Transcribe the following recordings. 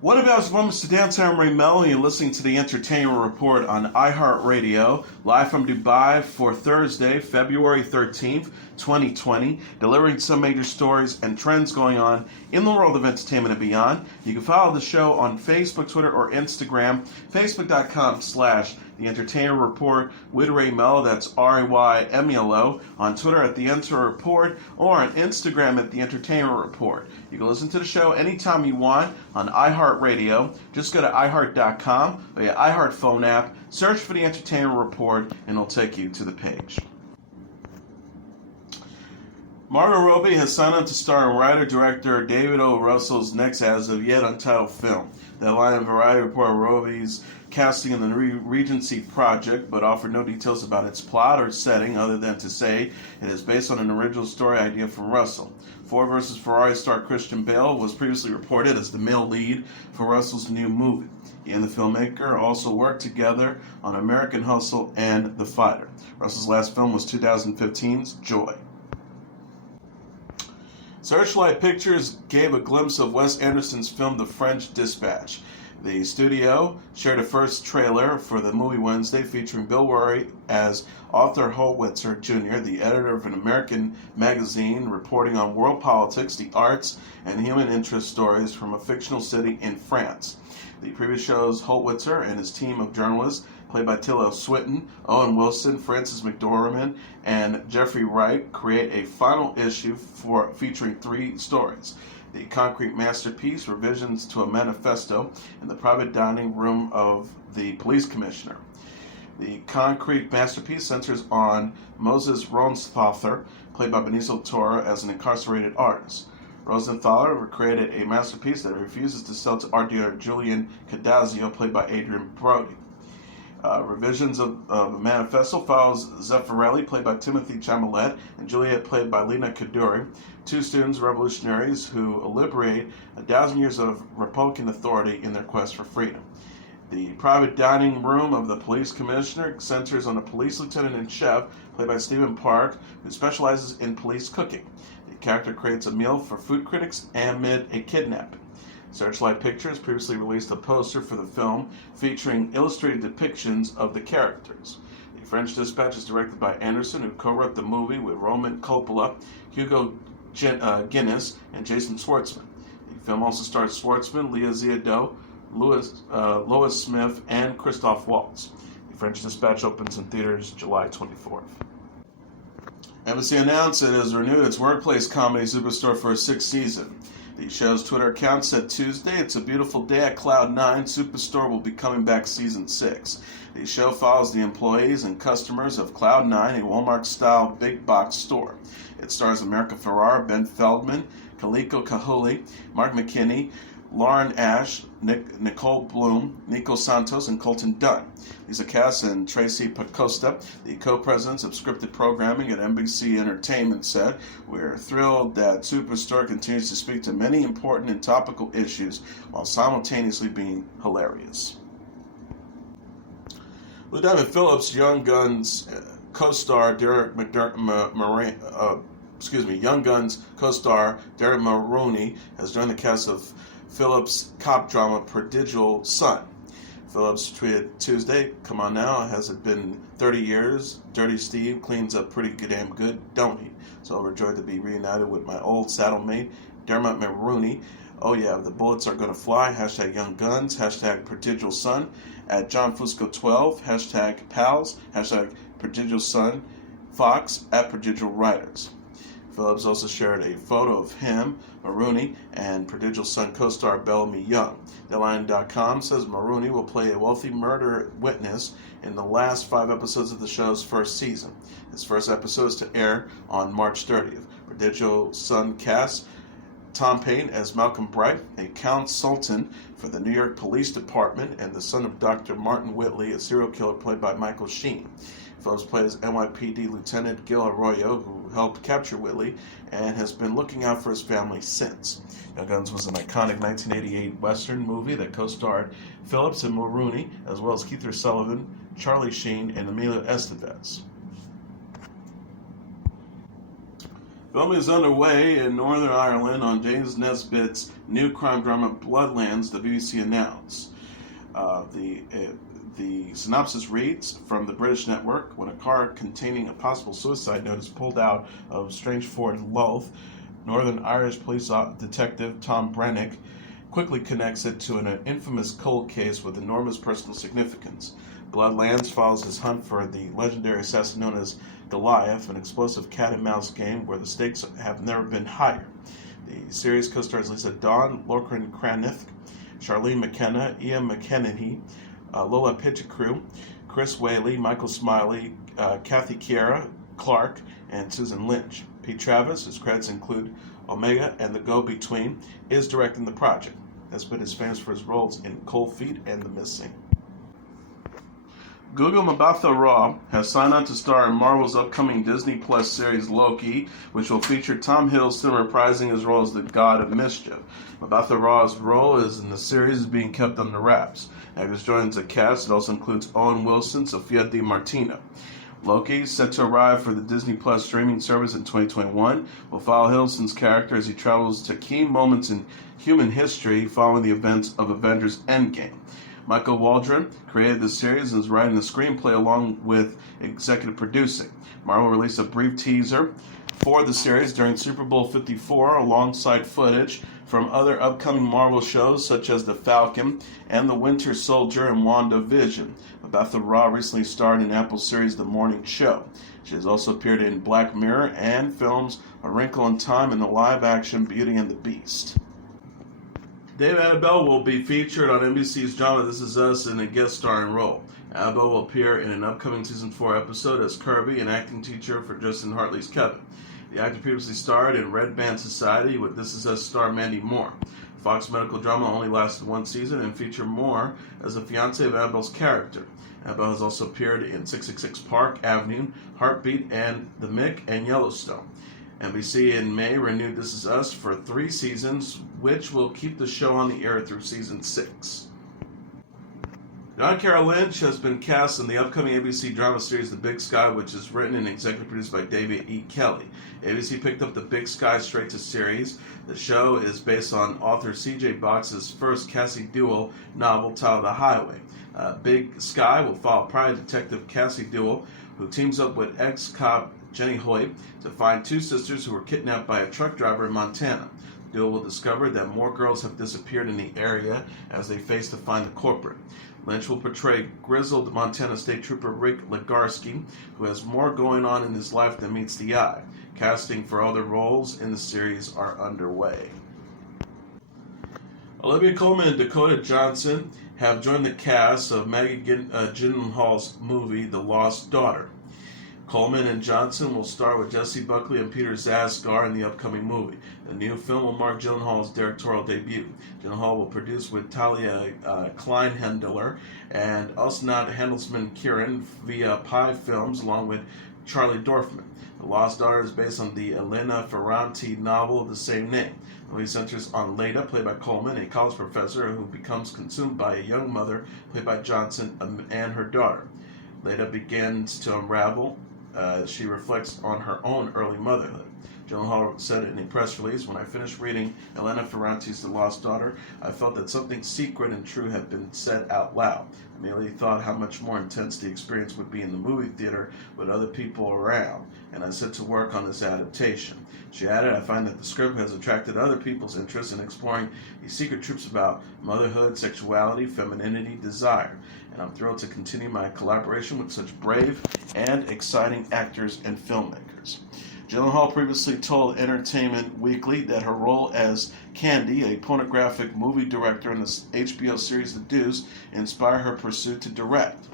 What about moments to dance? I'm Melo, and you're listening to the Entertainment Report on iHeartRadio, live from Dubai for Thursday, February 13th, 2020, delivering some major stories and trends going on in the world of entertainment and beyond. You can follow the show on Facebook, Twitter, or Instagram, facebook.com/The Entertainment Report with Ray Melo, that's RAYMELO, on Twitter at The Enter Report, or on Instagram at The Entertainment Report. You can listen to the show anytime you want on iHeartRadio. Just go to iHeart.com or your iHeart phone app, search for The Entertainment Report, and it'll take you to the page. Margot Robbie has signed on to star in writer-director David O. Russell's next as-of-yet untitled film. The Line and Variety reported Robbie's casting in the Regency project, but offered no details about its plot or setting other than to say it is based on an original story idea from Russell. Ford vs. Ferrari star Christian Bale was previously reported as the male lead for Russell's new movie. He and the filmmaker also worked together on American Hustle and The Fighter. Russell's last film was 2015's Joy. Searchlight Pictures gave a glimpse of Wes Anderson's film The French Dispatch. The studio shared a first trailer for the movie Wednesday featuring Bill Murray as Arthur Holwitzer Jr., the editor of an American magazine reporting on world politics, the arts, and human interest stories from a fictional city in France. The previous shows Holwitzer and his team of journalists, played by Tilda Swinton, Owen Wilson, Frances McDormand, and Jeffrey Wright, create a final issue featuring 3 stories. The concrete masterpiece, revisions to a manifesto in the private dining room of the police commissioner. The concrete masterpiece centers on Moses Rosenthaler, played by Benicio del Toro, as an incarcerated artist. Rosenthaler created a masterpiece that refuses to sell to art dealer Julian Cadazio, played by Adrian Brody. Revisions of the manifesto follows Zeffirelli, played by Timothy Chalamet, and Juliet, played by Lena Kaduri, 2 students revolutionaries who liberate 1,000 years of Republican authority in their quest for freedom. The private dining room of the police commissioner centers on a police lieutenant and chef, played by Stephen Park, who specializes in police cooking. The character creates a meal for food critics amid a kidnapping. Searchlight Pictures previously released a poster for the film featuring illustrated depictions of the characters. The French Dispatch is directed by Anderson, who co-wrote the movie with Roman Coppola, Hugo Guinness, and Jason Schwartzman. The film also stars Schwartzman, Leah Seydoux, Lois Smith, and Christoph Waltz. The French Dispatch opens in theaters July 24th. NBC announced it has renewed its workplace comedy Superstore for a 6th season. The show's Twitter account said Tuesday, "It's a beautiful day at Cloud 9. Superstore will be coming back season 6. The show follows the employees and customers of Cloud 9, a Walmart-style big box store. It stars America Ferrera, Ben Feldman, Kaliko Kahuli, Mark McKinney, Lauren Ash, Nicole Bloom, Nico Santos, and Colton Dunn. Lisa Cass and Tracy Pacosta, the co-presidents of scripted programming at NBC Entertainment, said, "We're thrilled that Superstore continues to speak to many important and topical issues while simultaneously being hilarious." Diamond Phillips, Young Guns co-star Derek Young Guns co-star Derek Mulroney has joined the cast of Phillips' cop drama Prodigal Son. Phillips tweeted Tuesday, "Come on now, has it been 30 years? Dirty Steve cleans up pretty damn good, don't he? So overjoyed to be reunited with my old saddlemate, Dermot Mulroney. Oh yeah, the bullets are gonna fly. Hashtag Young Guns, hashtag Prodigal Son, at John Fusco 12, hashtag Pals, hashtag Prodigal Son, Fox, at Prodigal Writers." Phillips also shared a photo of him, Mulroney, and Prodigal Son co-star Bellamy Young. Deadline.com says Mulroney will play a wealthy murder witness in the last 5 episodes of the show's first season. His first episode is to air on March 30th. Prodigal Son cast Tom Payne as Malcolm Bright, a consultant for the New York Police Department, and the son of Dr. Martin Whitley, a serial killer played by Michael Sheen. Phillips played as NYPD Lieutenant Gil Arroyo, who helped capture Whitley and has been looking out for his family since. Young Guns was an iconic 1988 Western movie that co-starred Phillips and Mulroney, as well as Keith Sullivan, Charlie Sheen, and Emilio Estevez. Filming is underway in Northern Ireland on James Nesbitt's new crime drama Bloodlands, the BBC announced. The synopsis reads, from the British network, when a car containing a possible suicide note is pulled out of Strangeford, Louth, Northern Irish police detective Tom Brennick quickly connects it to an infamous cold case with enormous personal significance. Bloodlands follows his hunt for the legendary assassin known as Goliath, an explosive cat-and-mouse game where the stakes have never been higher. The series co-stars Lisa Dawn, Lorcan Cranith, Charlene McKenna, Ian McKennedy, Lola Pitchicrew, Chris Whaley, Michael Smiley, Kathy Kiera, Clark, and Susan Lynch. Pete Travis, whose credits include Omega and The Go-Between, is directing the project. Nesbitt is famous for his roles in Cold Feet and The Missing. Gugu Mbatha-Raw has signed on to star in Marvel's upcoming Disney Plus series Loki, which will feature Tom Hiddleston reprising his role as the God of Mischief. Mbatha-Raw's role in the series is being kept under wraps. Actors joins the cast. It also includes Owen Wilson, Sophia Di Martino. Loki, set to arrive for the Disney Plus streaming service in 2021, will follow Hiddleston's character as he travels to key moments in human history following the events of Avengers Endgame. Michael Waldron created the series and is writing the screenplay along with executive producing. Marvel released a brief teaser for the series during Super Bowl 54 alongside footage from other upcoming Marvel shows such as The Falcon and The Winter Soldier and WandaVision. Mbatha-Raw recently starred in Apple's series The Morning Show. She has also appeared in Black Mirror and films A Wrinkle in Time and the live-action Beauty and the Beast. Annable will be featured on NBC's drama This Is Us in a guest starring role. Annable will appear in an upcoming season 4 episode as Kirby, an acting teacher for Justin Hartley's Kevin. The actor previously starred in Red Band Society with This Is Us star Mandy Moore. Fox medical drama only lasted one season and featured Moore as the fiancé of Annabelle's character. Annabelle has also appeared in 666 Park Avenue, Heartbeat, and The Mick and Yellowstone. NBC in May renewed This Is Us for 3 seasons, which will keep the show on the air through season 6. Carroll Lynch has been cast in the upcoming ABC drama series The Big Sky, which is written and executive produced by David E. Kelly. ABC picked up The Big Sky straight-to-series. The show is based on author C.J. Box's first Cassie Duell novel titled The Highway. Big Sky will follow private detective Cassie Duell, who teams up with ex-cop Jenny Hoyt to find 2 sisters who were kidnapped by a truck driver in Montana. Duell will discover that more girls have disappeared in the area as they face to find the culprit. Lynch will portray grizzled Montana State Trooper Rick Legarsky, who has more going on in his life than meets the eye. Casting for other roles in the series are underway. Olivia Colman and Dakota Johnson have joined the cast of Maggie Gyllenhaal's movie The Lost Daughter. Colman and Johnson will star with Jessie Buckley and Peter Sarsgaard in the upcoming movie. The new film will mark Gyllenhaal's directorial debut. Gyllenhaal will produce with Talia Kleinhendler and Osnat Handelsman Kieran via Pi Films along with Charlie Dorfman. The Lost Daughter is based on the Elena Ferranti novel of the same name. The movie centers on Leda, played by Colman, a college professor who becomes consumed by a young mother, played by Johnson, and her daughter. Leda begins to unravel. She reflects on her own early motherhood. Gyllenhaal said in a press release, "When I finished reading Elena Ferranti's The Lost Daughter, I felt that something secret and true had been said out loud. I merely thought how much more intense the experience would be in the movie theater with other people around, and I set to work on this adaptation." She added, "I find that the script has attracted other people's interest in exploring these secret truths about motherhood, sexuality, femininity, desire, and I'm thrilled to continue my collaboration with such brave and exciting actors and filmmakers." Gyllenhaal previously told Entertainment Weekly that her role as Candy, a pornographic movie director in the HBO series The Deuce, inspired her pursuit to direct.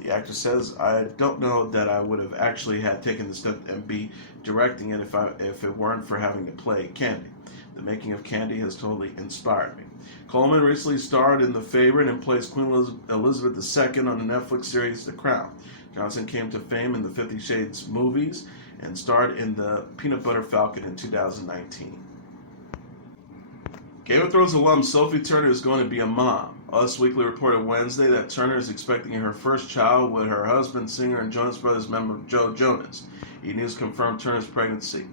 The actor says, "I don't know that I would have actually had taken the step and be directing it if it weren't for having to play Candy. The making of Candy has totally inspired me." Colman recently starred in The Favorite and plays Queen Elizabeth II on the Netflix series The Crown. Johnson came to fame in the 50 Shades movies and starred in the Peanut Butter Falcon in 2019. Game of Thrones alum Sophie Turner is going to be a mom. Us Weekly reported Wednesday that Turner is expecting her first child with her husband, singer and Jonas Brothers member Joe Jonas. E! News confirmed Turner's pregnancy.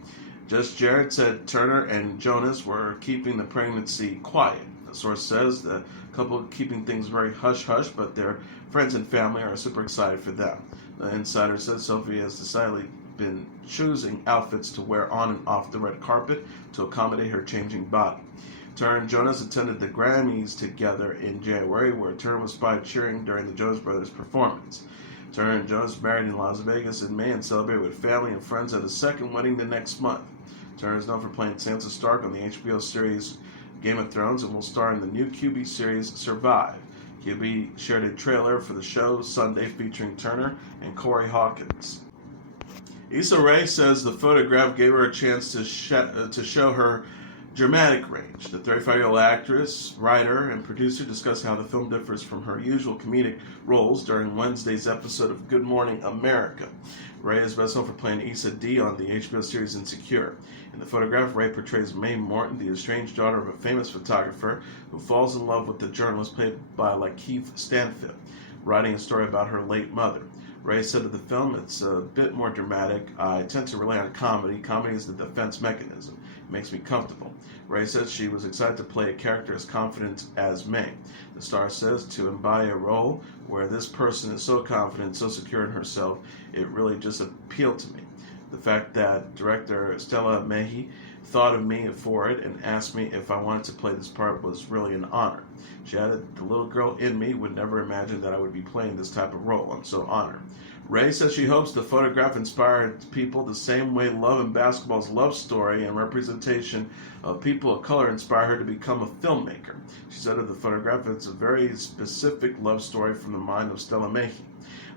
Just Jared said Turner and Jonas were keeping the pregnancy quiet. The source says the couple keeping things very hush-hush, but their friends and family are super excited for them. The insider says Sophie has decidedly been choosing outfits to wear on and off the red carpet to accommodate her changing body. Turner and Jonas attended the Grammys together in January, where Turner was spotted cheering during the Jonas Brothers performance. Turner and Jonas married in Las Vegas in May and celebrated with family and friends at a second wedding the next month. Turner is known for playing Sansa Stark on the HBO series Game of Thrones and will star in the new QB series Survive. QB shared a trailer for the show Sunday featuring Turner and Corey Hawkins. Issa Rae says the photograph gave her a chance to show her dramatic range. The 35-year-old actress, writer, and producer discussed how the film differs from her usual comedic roles during Wednesday's episode of Good Morning America. Rae is best known for playing Issa D on the HBO series Insecure. In the photograph, Rae portrays Mae Morton, the estranged daughter of a famous photographer who falls in love with the journalist played by Lakeith Stanfield, writing a story about her late mother. Rae said of the film, "It's a bit more dramatic. I tend to rely on comedy. Comedy is the defense mechanism. It makes me comfortable." Rae said she was excited to play a character as confident as Mae. The star says to embody a role where this person is so confident, so secure in herself, it really just appealed to me. The fact that director Stella Mehi thought of me for it and asked me if I wanted to play this part was really an honor. She added, "The little girl in me would never imagine that I would be playing this type of role. I'm so honored." Rae says she hopes the photograph inspired people the same way Love and Basketball's love story and representation of people of color inspired her to become a filmmaker. She said of the photograph, "It's a very specific love story from the mind of Stella Mehi.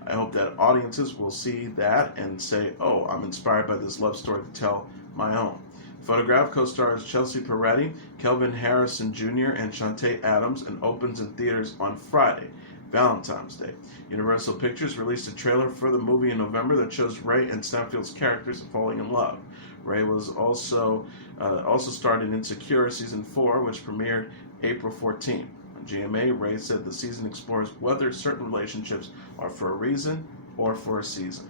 I hope that audiences will see that and say, oh, I'm inspired by this love story to tell my own." Photograph co-stars Chelsea Peretti, Kelvin Harrison Jr., and Shantae Adams and opens in theaters on Friday, Valentine's Day. Universal Pictures released a trailer for the movie in November that shows Rae and Stanfield's characters falling in love. Rae was also starred in Insecure Season 4, which premiered April 14. On GMA, Rae said the season explores whether certain relationships are for a reason or for a season.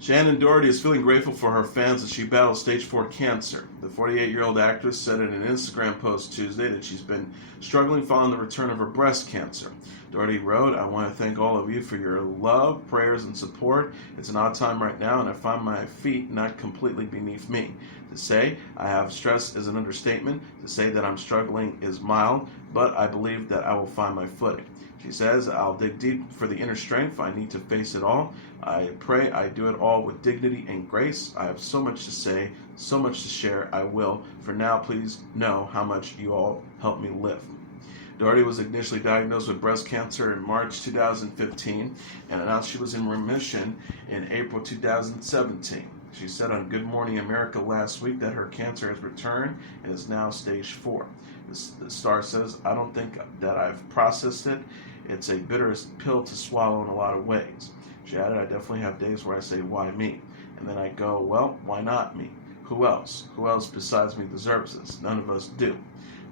Shannen Doherty is feeling grateful for her fans as she battles stage 4 cancer. The 48-year-old actress said in an Instagram post Tuesday that she's been struggling following the return of her breast cancer. Doherty wrote, "I want to thank all of you for your love, prayers, and support. It's an odd time right now, and I find my feet not completely beneath me. To say I have stress is an understatement. To say that I'm struggling is mild, but I believe that I will find my footing." She says, "I'll dig deep for the inner strength. I need to face it all. I pray I do it all with dignity and grace. I have so much to say, so much to share. I will. For now, please know how much you all help me live." Doherty was initially diagnosed with breast cancer in March 2015 and announced she was in remission in April 2017. She said on Good Morning America last week that her cancer has returned and is now stage 4. The star says, "I don't think that I've processed it. It's a bitter pill to swallow in a lot of ways." She added, "I definitely have days where I say, why me? And then I go, well, why not me? Who else? Who else besides me deserves this? None of us do."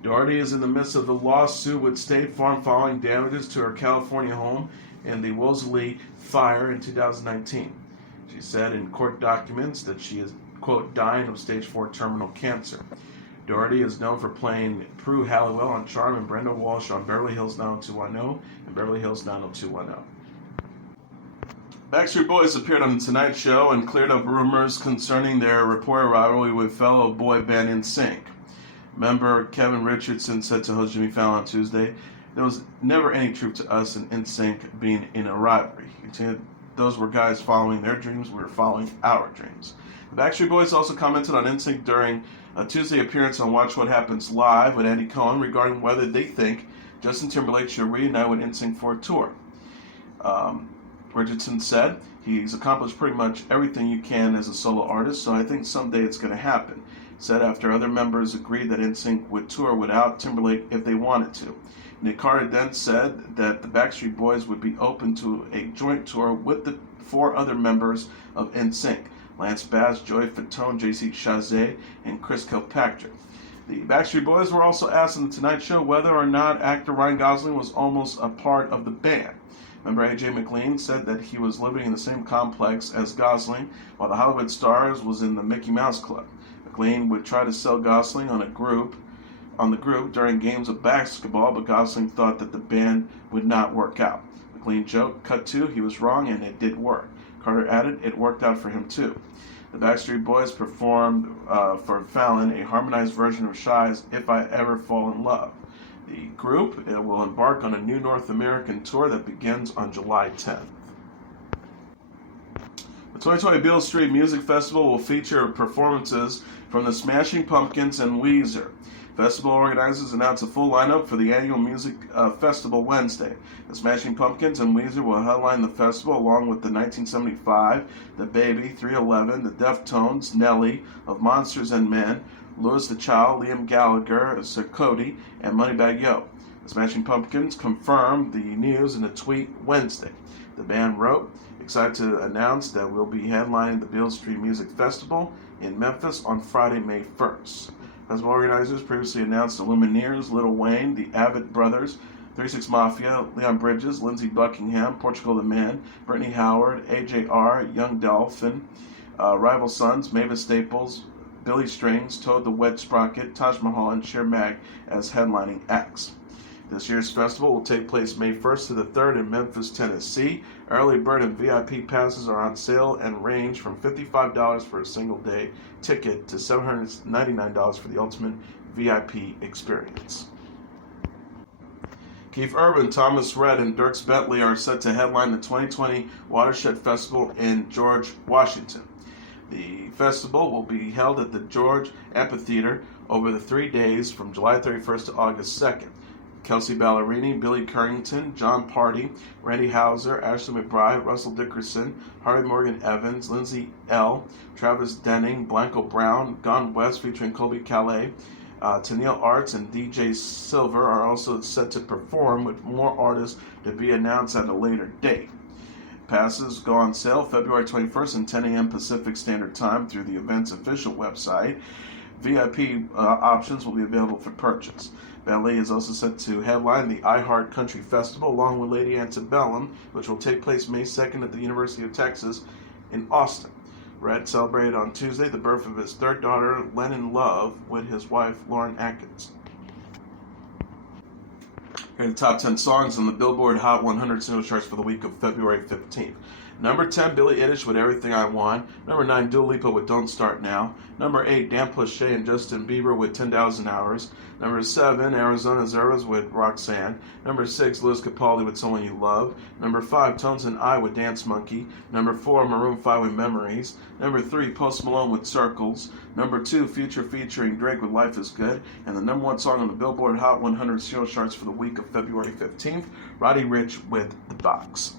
Doherty is in the midst of the lawsuit with State Farm following damages to her California home in the Wolseley fire in 2019. She said in court documents that she is, quote, dying of stage 4 terminal cancer. Doherty is known for playing Prue Halliwell on Charm and Brenda Walsh on Beverly Hills 90210 and Beverly Hills 90210. Backstreet Boys appeared on The Tonight Show and cleared up rumors concerning their reported rivalry with fellow boy band NSYNC. Member Kevin Richardson said to host Jimmy Fallon on Tuesday, "There was never any truth to us and NSYNC being in a rivalry. He said those were guys following their dreams, we were following our dreams." The Backstreet Boys also commented on NSYNC during a Tuesday appearance on Watch What Happens Live with Andy Cohen regarding whether they think Justin Timberlake should reunite with NSYNC for a tour. Richardson said, "He's accomplished pretty much everything you can as a solo artist, so I think someday it's going to happen." Said after other members agreed that NSYNC would tour without Timberlake if they wanted to. Nick Carter then said that the Backstreet Boys would be open to a joint tour with the 4 other members of NSYNC: Lance Bass, Joey Fatone, JC Chasez, and Chris Kilpatrick. The Backstreet Boys were also asked on The Tonight Show whether or not actor Ryan Gosling was almost a part of the band. Member A.J. McLean said that he was living in the same complex as Gosling while the Hollywood Stars was in the Mickey Mouse Club. McLean would try to sell Gosling on the group during games of basketball, but Gosling thought that the band would not work out. McLean joked, "Cut to, he was wrong and it did work." Carter added, "It worked out for him too." The Backstreet Boys performed for Fallon a harmonized version of Shy's "If I Ever Fall in Love." The group will embark on a new North American tour that begins on July 10th. The 2020 Beale Street Music Festival will feature performances from the Smashing Pumpkins and Weezer. Festival organizers announced a full lineup for the annual music festival Wednesday. The Smashing Pumpkins and Weezer will headline the festival along with the 1975, The Baby, 311, The Deftones, Nelly, Of Monsters and Men, Louis the Child, Liam Gallagher, Sir Cody, and Moneybagg Yo. The Smashing Pumpkins confirmed the news in a tweet Wednesday. The band wrote, "Excited to announce that we'll be headlining the Beale Street Music Festival in Memphis on Friday, May 1st. Festival organizers previously announced the Lumineers, Lil Wayne, the Avett Brothers, 3 6 Mafia, Leon Bridges, Lindsey Buckingham, Portugal the Man, Brittany Howard, AJR, Young Dolphin, Rival Sons, Mavis Staples, Billy Strings, Toad the Wet Sprocket, Taj Mahal, and Cher Mag as headlining acts. This year's festival will take place May 1st to the 3rd in Memphis, Tennessee. Early bird and VIP passes are on sale and range from $55 for a single day ticket to $799 for the ultimate VIP experience. Keith Urban, Thomas Rhett, and Dierks Bentley are set to headline the 2020 Watershed Festival in George, Washington. The festival will be held at the George Amphitheater over the 3 days from July 31st to August 2nd. Kelsey Ballerini, Billy Currington, John Party, Randy Houser, Ashley McBride, Russell Dickerson, Harvey Morgan Evans, Lindsay L., Travis Denning, Blanco Brown, Gone West featuring Colby Calais, Tennille Arts, and DJ Silver are also set to perform, with more artists to be announced at a later date. Passes go on sale February 21st at 10 a.m. Pacific Standard Time through the event's official website. VIP options will be available for purchase. Bentley is also set to headline the iHeart Country Festival along with Lady Antebellum, which will take place May 2nd at the University of Texas in Austin. Rhett celebrated on Tuesday the birth of his third daughter, Lennon Love, with his wife, Lauren Atkins. Here are the top 10 songs on the Billboard Hot 100 single charts for the week of February 15th. Number 10, Billie Eilish with Everything I Want. Number 9, Dua Lipa with Don't Start Now. Number 8, Dan Pleshay and Justin Bieber with 10,000 Hours. Number 7, Arizona Zeros with Roxanne. Number 6, Liz Capaldi with Someone You Love. Number 5, Tones and I with Dance Monkey. Number 4, Maroon 5 with Memories. Number 3, Post Malone with Circles. Number 2, Future featuring Drake with Life is Good. And the number 1 song on the Billboard Hot 100 single charts for the week of February 15th, Roddy Ricch with The Box.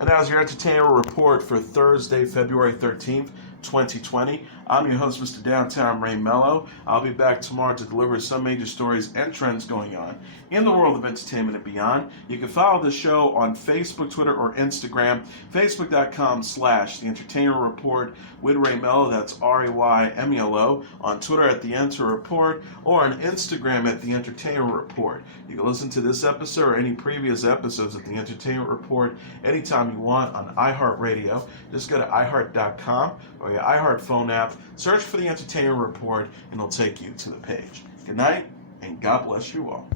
And that was your entertainment report for Thursday, February 13th, 2020. I'm your host, Mr. Downtown Ray Melo. I'll be back tomorrow to deliver some major stories and trends going on in the world of entertainment and beyond. You can follow the show on Facebook, Twitter, or Instagram. Facebook.com/The Entertainment Report with Ray Melo. That's RAYMELO. On Twitter at The Enter Report, or on Instagram at The Entertainment Report. You can listen to this episode or any previous episodes of The Entertainment Report anytime you want on iHeartRadio. Just go to iHeart.com or your iHeart phone app. Search for The Entertainment Report, and it'll take you to the page. Good night, and God bless you all.